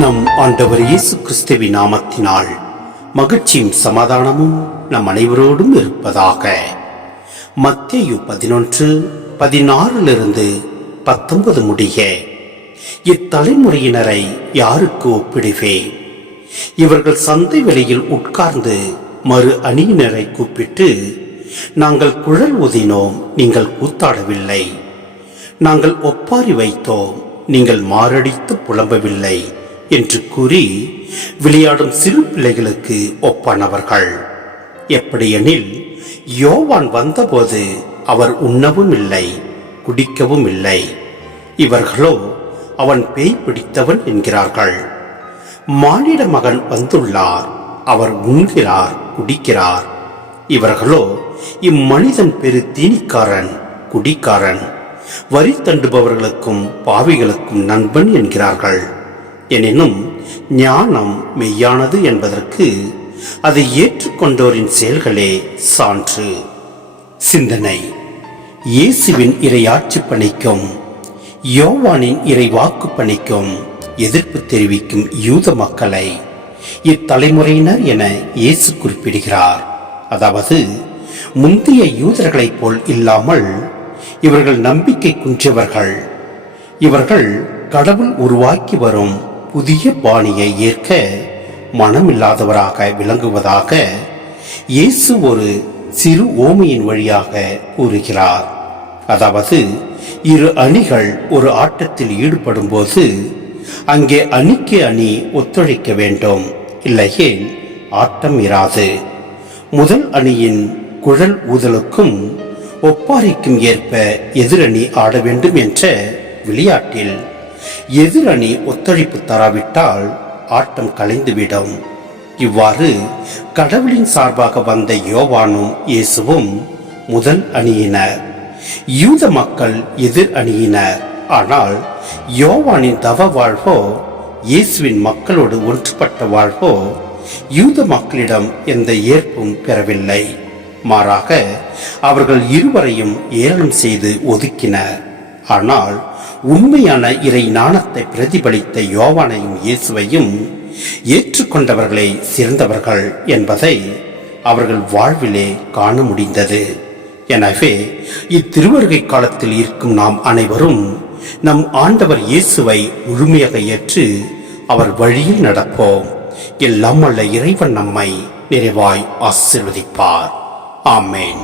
நம் ஆண்டவர் இயேசு கிறிஸ்துவின் நாமத்தினால் மகிழ்ச்சியும் சமாதானமும் நம் அனைவரோடும் இருப்பதாக. மத்தேயு 11:16 முடிய, இத்தலைமுறையினரை யாருக்கு ஒப்பிடுவேன்? இவர்கள் சந்தை வெளியில் உட்கார்ந்து மறு அணியினரை கூப்பிட்டு, நாங்கள் குழல் ஊதினோம், நீங்கள் கூத்தாடவில்லை. நாங்கள் ஒப்பாரி வைத்தோம், நீங்கள் மாரடித்து புலம்பவில்லை என்று கூறி விளையாடும் சிறு பிள்ளைகளுக்கு ஒப்பானவர்கள். எப்படியெனில், யோவான் வந்தபோது அவர் உண்ணவும் இல்லை, குடிக்கவும் இல்லை. இவர்களோ அவன் பேய் பிடித்தவன் என்கிறார்கள். மானிட மகன் வந்துள்ளார், அவர் உண்கிறார், குடிக்கிறார். இவர்களோ இம்மனிதன் பெரு தீனிக்காரன், குடிக்காரன், வரி தண்டுபவர்களுக்கும் பாவிகளுக்கும் நண்பன் என்கிறார்கள். எனினும் ஞானம் மெய்யானது என்பதற்கு அதை ஏற்றுக்கொண்டோரின் செயல்களே சான்று. சிந்தனை: இயேசுவின் இறையாட்சி பணிக்கும் யோவானின் இறை வாக்கு பணிக்கும் எதிர்ப்பு தெரிவிக்கும் யூத மக்களை இத்தலைமுறையினர் என இயேசு குறிப்பிடுகிறார். அதாவது, முந்தைய யூதர்களைப் போல் இல்லாமல் இவர்கள் நம்பிக்கை குன்றவர்கள். இவர்கள் கடவுள் உருவாக்கி வரும் புதிய பாணியை ஏற்க மனமில்லாதவராக விளங்குவதாக இயேசு ஒரு சிறு ஓமையின் வழியாக கூறுகிறார். அதாவது, இரு அணிகள் ஒரு ஆட்டத்தில் ஈடுபடும் போது அங்கே அணிக்கு அணி ஒத்துழைக்க வேண்டும், இல்லையே ஆட்டம் இராது. முதல் அணியின் குழல் ஊதலுக்கும் ஒப்பாரிக்கும் ஏற்ப எதிரணி ஆட வேண்டும் என்ற விளையாட்டில் எதிரணி ஒத்துழைப்பு தராவிட்டால் ஆட்டம் கலைந்துவிடும். இவ்வாறு கடவுளின் சார்பாக வந்த யோவானும் இயேசுவும் முதல் அணியினர், யூத மக்கள் எதிர் அணியினர். ஆனால் யோவானின் தவ வாழ்வோ இயேசுவின் மக்களோடு ஒன்றுபட்ட வாழ்வோ யூத மக்களிடம் எந்த ஏற்பும் பெறவில்லை. மாறாக அவர்கள் இருவரையும் ஏளனம் செய்து ஒதுக்கினர். ஆனால் உண்மையான இறை ஞானத்தை பிரதிபலித்த யோவானையும் இயேசுவையும் ஏற்றுக்கொண்டவர்களை சிறந்தவர்கள் என்பதை அவர்கள் வாழ்விலே காண முடிந்தது. எனவே இத்திருவருகை காலத்தில் இருக்கும் நாம் அனைவரும் நம் ஆண்டவர் இயேசுவை முழுமையாக ஏற்று அவர் வழியில் நடப்போம். எல்லாம் வல்ல இறைவன் நம்மை நிறைவாய் ஆசீர்வதிப்பார். ஆமென்.